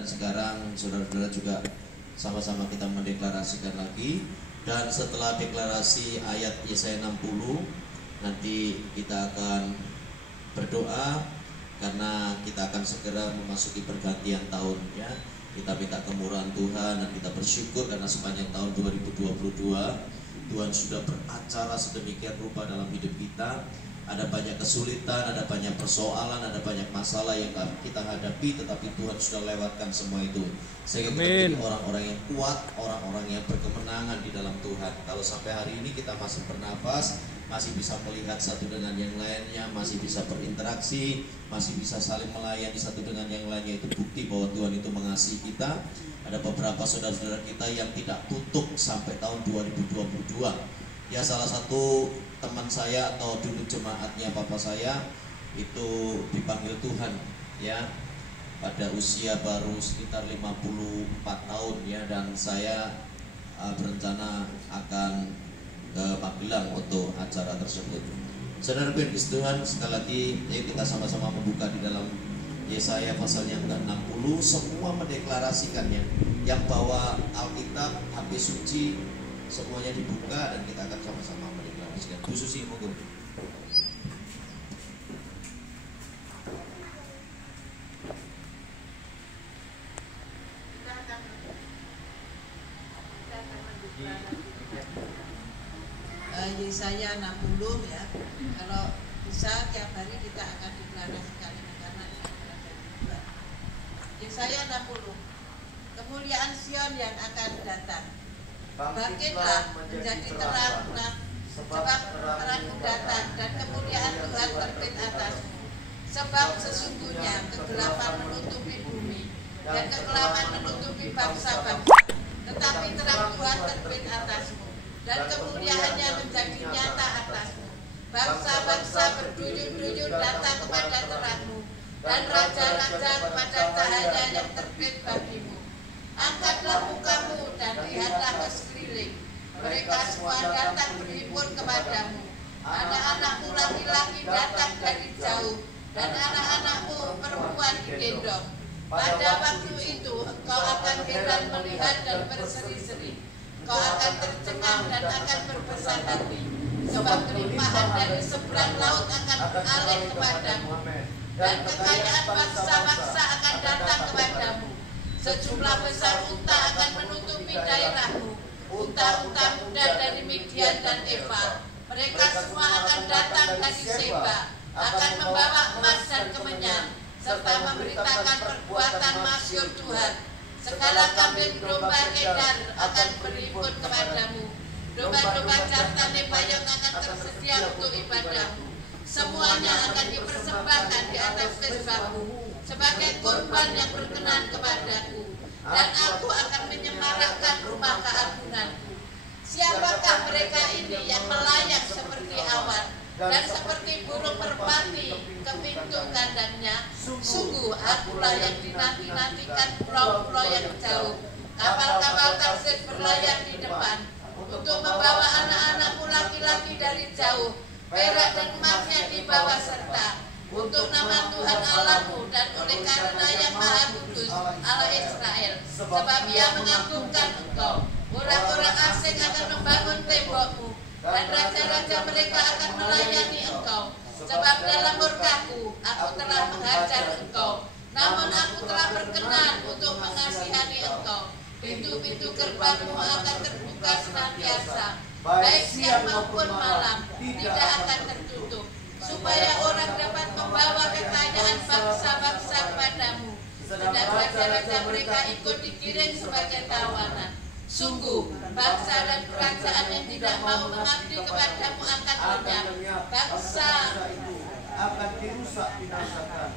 Dan sekarang saudara-saudara juga sama-sama kita mendeklarasikan lagi. Dan setelah deklarasi ayat Yesaya 60, nanti kita akan berdoa karena kita akan segera memasuki pergantian tahun ya. Kita minta kemurahan Tuhan dan kita bersyukur karena sepanjang tahun 2022 Tuhan sudah beracara sedemikian rupa dalam hidup kita. Ada banyak kesulitan, ada banyak persoalan, ada banyak masalah yang kita hadapi, tetapi Tuhan sudah lewatkan semua itu. Sehingga kita menjadi orang-orang yang kuat, orang-orang yang berkemenangan di dalam Tuhan. Kalau sampai hari ini kita masih bernafas, masih bisa melihat satu dengan yang lainnya, masih bisa berinteraksi, masih bisa saling melayani satu dengan yang lainnya, itu bukti bahwa Tuhan itu mengasihi kita. Ada beberapa saudara-saudara kita yang tidak tutup sampai tahun 2022. Ya, salah satu teman saya atau dulu jemaatnya papa saya itu dipanggil Tuhan ya pada usia baru sekitar 54 tahun ya, dan saya berencana akan ke Magelang untuk acara tersebut. Saudara Kristus Tuhan, sekali lagi yuk kita sama-sama membuka di dalam Yesaya pasal yang ke-60. Semua mendeklarasikannya, yang bawa Alkitab, HP suci, semuanya dibuka dan kita akan sama-sama mendeklarasikan. Bu Susi, monggo. Yesaya 60 ya. Kalau bisa tiap hari kita akan deklarasikan ini karena ini adalah dari Tuhan. Yesaya 60. Kemuliaan Sion yang akan datang. Bangkitlah menjadi terang, sebab terangmu datang dan kemuliaan Tuhan terbit atasmu. Sebab sesungguhnya kegelapan menutupi bumi dan kekelaman menutupi bangsa-bangsa, tetapi terang Tuhan terbit atasmu dan kemuliaannya menjadi nyata atasmu. Bangsa-bangsa berduyun-duyun datang kepada terangmu, dan raja-raja kepada cahaya yang terbit bagimu. Angkatlah mukamu dan lihatlah ke sekeliling. Mereka semua datang berhimpun kepadamu. Anak-anakmu laki-laki datang dari jauh, dan anak-anakmu perempuan digendong. Pada waktu itu engkau akan heran melihat dan berseri-seri. Engkau akan tercengang dan akan berbesar hati, sebab kelimpahan dari seberang laut akan beralih kepadamu, dan kekayaan bangsa-bangsa akan datang kepadamu. Sejumlah besar unta akan menutupi daerahmu, unta-unta muda dari Midian dan Eva. Mereka semua akan datang dari Seba, akan membawa emas dan kemenyan, serta memberitakan perbuatan masyhur Tuhan. Segala kambing domba Kedar akan berhimpun kepadamu. Domba-domba jantan Nebayot akan tersedia untuk ibadahmu. Semuanya akan dipersembahkan di atas mezbahmu sebagai korban yang berkenan kepadaku, dan aku akan menyemarakkan rumah keagunganku. Siapakah mereka ini yang melayang seperti awan dan seperti burung merpati ke pintu kandangnya? Sungguh akulah yang dinanti-nantikan pulau-pulau yang jauh. Kapal-kapal Tarsis berlayar di depan untuk membawa anak-anakmu laki-laki dari jauh. Perak dan emasnya dibawa serta untuk nama Tuhan Allahmu dan oleh karena yang Maha Kudus Allah Israel, sebab Ia mengagungkan engkau. Orang-orang asing akan membangun tembokmu, dan raja-raja mereka akan melayani engkau. Sebab dalam murkaku aku telah menghajar engkau, namun aku telah berkenan untuk mengasihani engkau. Pintu-pintu gerbangmu akan terbuka senantiasa, baik siang maupun malam, tidak akan tertutup, supaya orang dapat membawa kekayaan bangsa-bangsa kepadamu, dan raja-raja mereka ikut digiring sebagai tawanan. Sungguh, bangsa dan kerajaan yang tidak mau mengabdi kepadamu akan lenyap. Bangsa akan dirusak binasakan.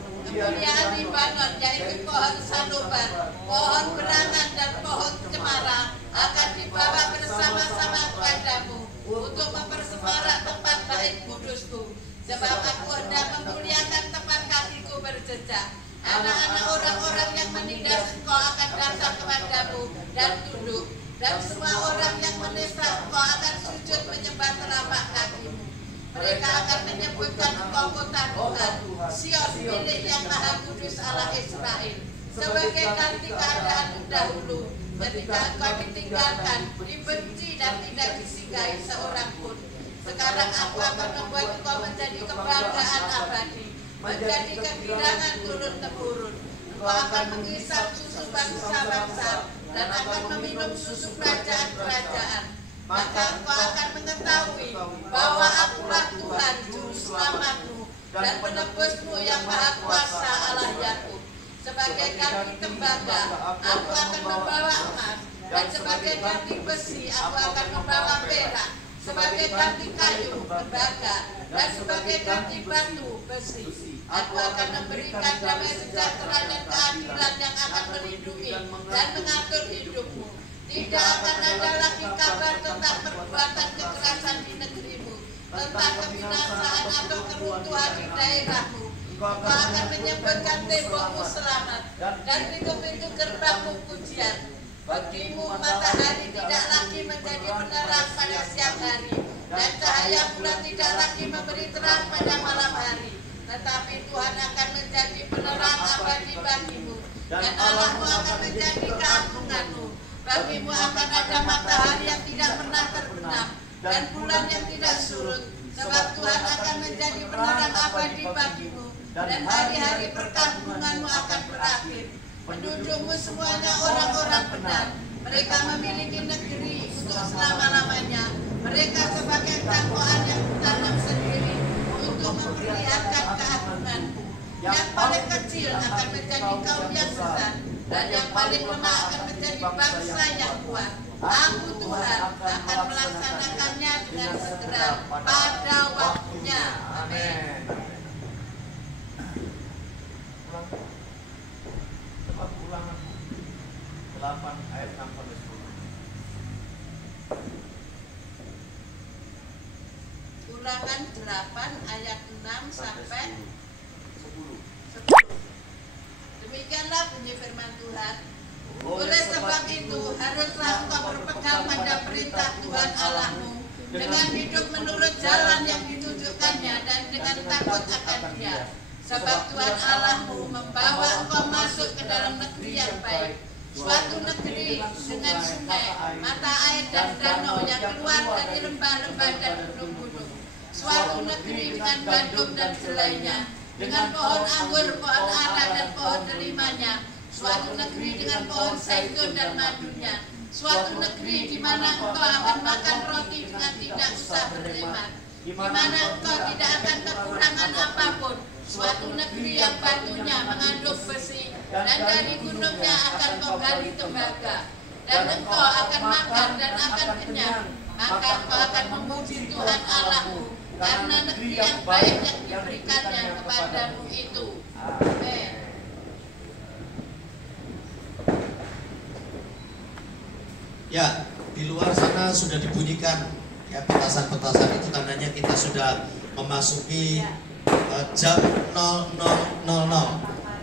kemuliaan Libanon, yaitu pohon sanubar, pohon berangan dan pohon cemara akan dibawa bersama-sama kepadamu untuk mempersemarak tempat bait kudusku. Sebab aku hendak memuliakan tempat kakiku berjejak. Anak-anak orang-orang yang menindas engkau akan datang kepadamu dan tunduk, dan semua orang yang menista engkau akan sujud menyembah telapak kakimu. Mereka akan menyebutkan engkau kota Tuhan, Sion milik yang Maha Kudus Allah Israel. sebagai ganti keadaan dahulu ketika engkau ditinggalkan, dibenci dan tidak disinggahi seorang pun. Sekarang aku akan membuat engkau menjadi kebanggaan abadi, menjadi kegirangan turun-temurun. Engkau akan mengisap susu bangsa-bangsa dan akan meminum susu kerajaan-kerajaan. Maka engkau akan mengetahui bahwa akulah Tuhan juru selamatmu dan penebusmu yang maha kuasa Allah Yakub. Sebagai ganti tembaga, aku akan membawa emas, dan sebagai ganti besi, aku akan membawa perak. Sebagai ganti kayu, tembaga, dan sebagai ganti batu, besi. Aku akan memberikan damai sejahtera dan keadilan yang akan melindungi dan mengatur hidupmu. Tidak akan ada lagi kabar tentang perbuatan kekerasan di negerimu, tentang kebinasaan atau keruntuhan di daerahmu. Kau akan menyebutkan tembokmu selamat dan pintu-pintu gerbangmu pujian. Bagimu matahari tidak lagi menjadi penerang pada siang hari, dan cahaya bulan tidak lagi memberi terang pada malam hari. Tetapi Tuhan akan menjadi penerang abadi bagimu, dan Allahmu akan menjadi keagunganmu. Bagimu akan ada matahari yang tidak pernah terbenam, dan bulan yang tidak surut, sebab Tuhan akan menjadi penerang abadi bagimu, dan hari-hari perkampunganmu akan berakhir. Pendudukmu semuanya orang-orang benar. Mereka memiliki negeri untuk selama-lamanya. Mereka sebagai cangkokan yang ditanam sendiri untuk memperlihatkan keagunganmu. Yang paling kecil akan menjadi kaum yang besar, dan yang paling lemah akan menjadi bangsa yang kuat. Aku Tuhan akan melaksanakannya dengan segera pada waktunya. Amin. Ulangan 8 ayat 6 sampai 10. Ulangan 8 ayat 6 sampai 10. Demikianlah bunyi firman Tuhan. Oleh sebab itu haruslah engkau berpegang pada perintah Tuhan Allahmu dengan hidup menurut jalan yang ditunjukkannya dan dengan takut akan Dia. Sebab Tuhan Allahmu membawa engkau masuk ke dalam negeri yang baik, suatu negeri dengan sungai, mata air dan danau yang keluar dari lembah-lembah dan gunung-gunung, suatu negeri dengan gandum dan selainya, dengan pohon anggur, pohon ara dan pohon delimanya, suatu negeri dengan pohon zaitun dan madunya, suatu negeri di mana engkau akan makan roti dengan tidak usah berhemat, di mana engkau tidak akan kekurangan apapun, suatu negeri yang batunya mengandung besi, dan dari gunungnya akan kau gali tembaga, dan engkau akan makan dan akan kenyang, maka engkau akan memuji Tuhan Allahmu karena negeri yang baik yang diberikannya kepadamu itu. Amin. Ya, di luar sana sudah dibunyikan ya petasan-petasan, itu tandanya kita sudah memasuki jam 00.00.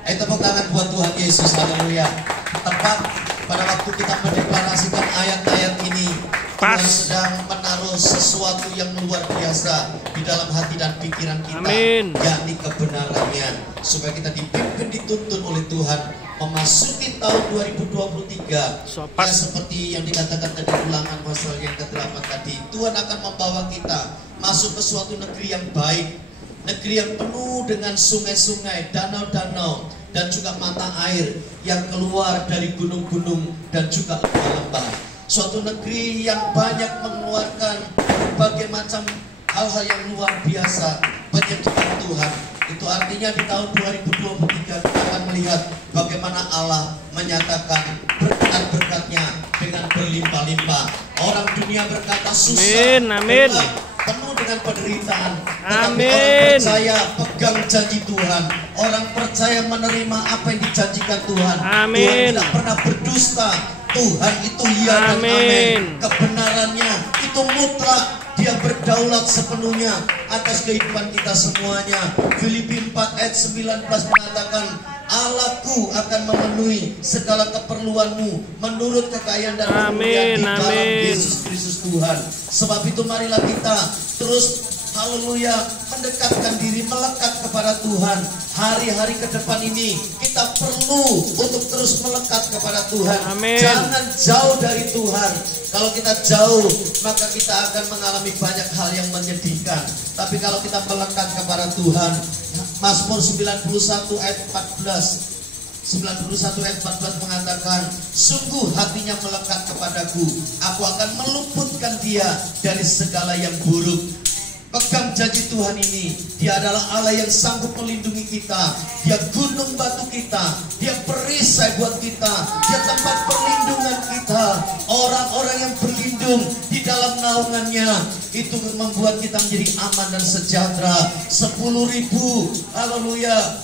Tepuk tangan buat Tuhan Yesus, haleluya. Tepat pada waktu kita mendeklarasikan ayat-ayat ini, Tuhan sedang menaruh sesuatu yang luar biasa di dalam hati dan pikiran kita. Amin. Yakni kebenarannya, supaya kita dipimpin, dituntun oleh Tuhan memasuki tahun 2023. Ya, seperti yang dikatakan tadi Ulangan pasal yang ke-8 tadi, Tuhan akan membawa kita masuk ke suatu negeri yang baik, negeri yang penuh dengan sungai-sungai, danau-danau, dan juga mata air yang keluar dari gunung-gunung dan juga lembah-lembah. Suatu negeri yang banyak mengeluarkan berbagai macam hal-hal yang luar biasa penyertaan Tuhan. Itu artinya di tahun 2023 kita akan melihat bagaimana Allah menyatakan berkat-berkatnya dengan berlimpah-limpah. Orang dunia berkata susah, amin, penuh dengan penderitaan. Tetapi orang percaya pegang janji Tuhan. Orang percaya menerima apa yang dijanjikan Tuhan. Amin. Tuhan tidak pernah berdusta. Tuhan itu ya dan amin. Kebenarannya itu mutlak. Dia berdaulat sepenuhnya atas kehidupan kita semuanya. Filipi 4 ayat 19 mengatakan, Allahku akan memenuhi segala keperluanmu menurut kekayaan dan kemuliaan di dalam Yesus Kristus Tuhan. Sebab itu marilah kita terus haleluya mendekatkan diri, melekat kepada Tuhan. hari-hari ke depan ini kita perlu untuk terus melekat kepada Tuhan. Amin. Jangan jauh dari Tuhan. Kalau kita jauh, maka kita akan mengalami banyak hal yang menyedihkan. Tapi kalau kita melekat kepada Tuhan, Mazmur 91 ayat 14 mengatakan, sungguh hatinya melekat kepadaku, aku akan meluputkan dia dari segala yang buruk. Pegang janji Tuhan ini. Dia adalah Allah yang sanggup melindungi kita. Dia gunung batu kita. Dia perisai buat kita. Dia tempat perlindungan kita. Orang-orang yang berlindung di dalam naungannya, itu membuat kita menjadi aman dan sejahtera. 10.000 haleluya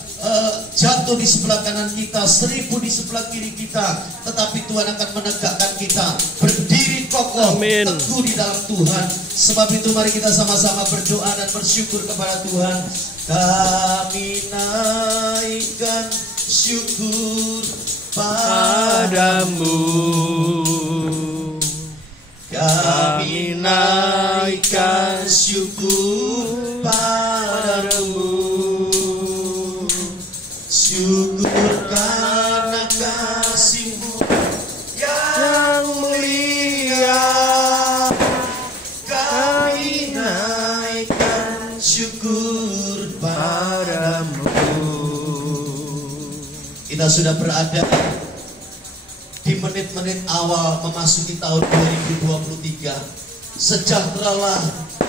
jatuh di sebelah kanan kita, 1.000 di sebelah kiri kita, tetapi Tuhan akan menegakkan kita berdiri kokoh, Amin. teguh di dalam Tuhan. Sebab itu mari kita sama-sama berdoa dan bersyukur kepada Tuhan. Kami naikkan syukur padamu, kami naikkan syukur padamu. Syukur karena kasih-Mu yang mulia, kami naikkan syukur padamu. Kita sudah berada di menit-menit awal memasuki tahun 2023. Sejahteralah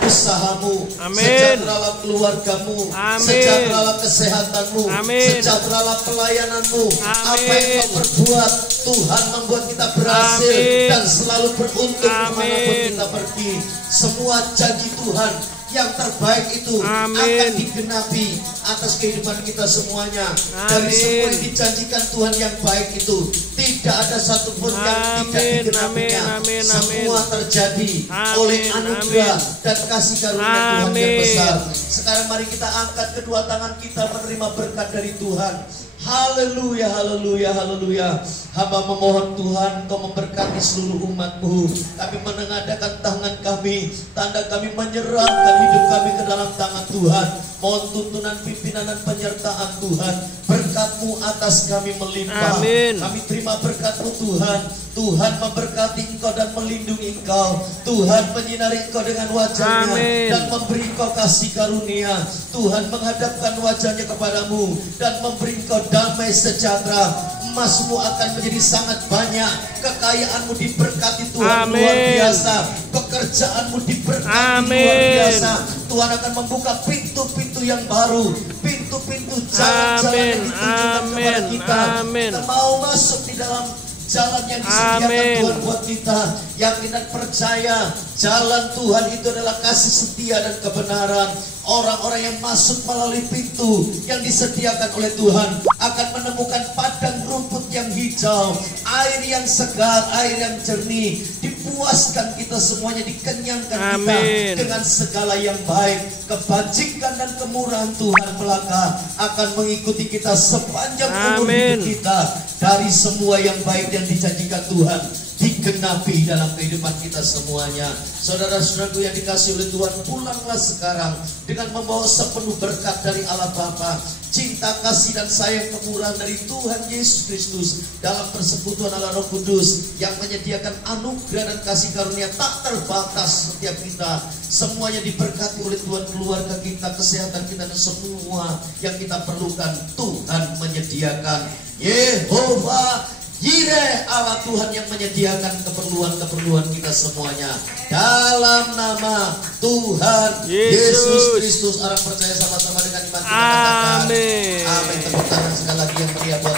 usahamu, Amin. sejahteralah keluargamu, Amin. sejahteralah kesehatanmu, Amin. sejahteralah pelayananmu. Amin. Apa yang kau perbuat, Tuhan membuat kita berhasil. Amin. Dan selalu beruntung Amin. dimanapun kita pergi. Semua janji Tuhan yang terbaik itu Amin. akan digenapi atas kehidupan kita semuanya. Dari Amin. semua yang dijanjikan Tuhan yang baik itu, tidak ada satupun yang tidak Amin. digenapinya. Amin. Amin. Semua terjadi Amin. oleh anugerah Amin. dan kasih karunia Tuhan yang Amin. besar. Sekarang mari kita angkat kedua tangan kita menerima berkat dari Tuhan. Haleluya, haleluya, haleluya. Hamba memohon Tuhan, Kau memberkati seluruh umat-Mu. Kami menengadahkan tangan kami, tanda kami menyerahkan hidup kami ke dalam tangan Tuhan. Mohon tuntunan, pimpinan, dan penyertaan Tuhan. Berkat-Mu atas kami melimpah. Amin. Kami terima berkat-Mu Tuhan. Tuhan memberkati Engkau dan melindungi Engkau. Tuhan menyinari Engkau dengan wajah-Nya Amin. dan memberi Engkau kasih karunia. Tuhan menghadapkan wajah-Nya kepadamu dan memberi Engkau damai sejahtera. Emas-Mu akan menjadi sangat banyak. Kekayaanmu diberkati Tuhan Amin. luar biasa. Pekerjaanmu diberkati Amin. luar biasa. Tuhan akan membuka pintu-pintu yang baru, pintu-pintu jalan-jalan yang Amin. ditunjukkan kepada Amin. kita. Amin. Kita mau masuk di dalam jalan yang disediakan Amin. Tuhan buat kita. Yakin dan percaya jalan Tuhan itu adalah kasih setia dan kebenaran. Orang-orang yang masuk melalui pintu yang disediakan oleh Tuhan akan menemukan padang rumput yang hijau, air yang segar, air yang jernih. Dipuaskan kita semuanya, dikenyangkan kita Amin. dengan segala yang baik. Kebajikan dan kemurahan Tuhan belaka akan mengikuti kita sepanjang umur Amin. hidup kita. Dari semua yang baik yang dijanjikan Tuhan digenapi dalam kehidupan kita semuanya. Saudara-saudaraku yang dikasihi oleh Tuhan, pulanglah sekarang dengan membawa sepenuh berkat dari Allah Bapa, cinta kasih dan sayang kemurahan dari Tuhan Yesus Kristus dalam persekutuan Allah Roh Kudus yang menyediakan anugerah dan kasih karunia tak terbatas setiap kita. Semuanya diberkati oleh Tuhan, keluarga kita, kesehatan kita, dan semua yang kita perlukan Tuhan menyediakan. Yehova Jireh, Allah Tuhan yang menyediakan keperluan-keperluan kita semuanya. Dalam nama Tuhan Yesus Kristus, orang percaya sama-sama dengan iman kita katakan Amin. amin. Tepuk tangan sekali lagi yang meriah buat